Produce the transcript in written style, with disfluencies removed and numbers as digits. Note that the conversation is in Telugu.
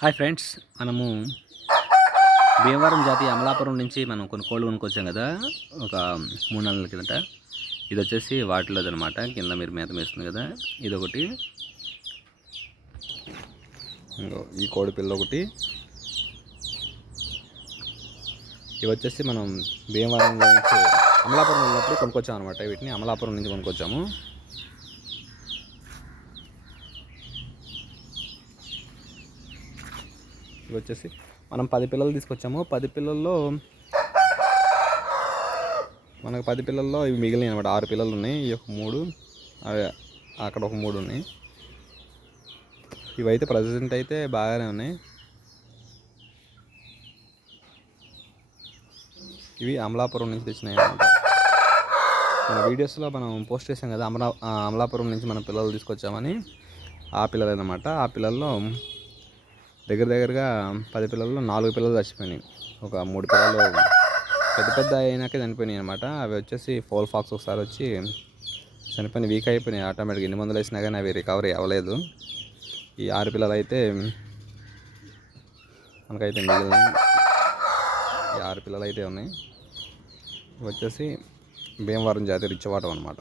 హాయ్ ఫ్రెండ్స్, మనము భీమవరం జాతి అమలాపురం నుంచి మనం కొన్ని కోళ్ళు కొనుక్కొచ్చాం కదా. ఒక 3 నెలల కిందట. ఇది వచ్చేసి వాటిలోదనమాట. కింద మీరు మేత వేస్తుంది కదా, ఇదొకటి. ఈ కోడి పిల్ల ఒకటి. ఇవి వచ్చేసి మనం భీమవరం నుంచి అమలాపురం వెళ్ళినప్పుడు కొనుక్కొచ్చాం అనమాట. వీటిని అమలాపురం నుంచి కొనుక్కొచ్చాము. ఇవి వచ్చేసి మనం 10 పిల్లలు తీసుకొచ్చాము. 10 పిల్లల్లో మనకు 10 పిల్లల్లో ఇవి మిగిలినాయి అనమాట. 6 పిల్లలు ఉన్నాయి. ఈ ఒక 3, అక్కడ ఒక 3 ఉన్నాయి. ఇవైతే ప్రజెంట్ అయితే బాగానే ఉన్నాయి. ఇవి అమలాపురం నుంచి తెచ్చినాయి అనమాట. మన వీడియోస్లో మనం పోస్ట్ చేసాం కదా, అమలాపురం నుంచి మనం పిల్లలు తీసుకొచ్చామని. ఆ పిల్లలు అన్నమాట. ఆ పిల్లల్లో దగ్గరగా 10 పిల్లల్లో 4 పిల్లలు చచ్చిపోయినాయి. ఒక 3 పిల్లలు పెద్ద అయినాకే చనిపోయినాయి అనమాట. అవి వచ్చేసి ఫోల్ ఫాక్స్ ఒకసారి వచ్చి చనిపోయిన వీక్ అయిపోయినాయి ఆటోమేటిక్గా. ఎన్ని మందులు వేసినా కానీ అవి రికవరీ అవ్వలేదు. ఈ 6 పిల్లలు అయితే మనకైతే మిగిలిన ఈ 6 పిల్లలు అయితే ఉన్నాయి. ఇవి వచ్చేసి భీమవరం జాతి రిచ్ వాటం అనమాట.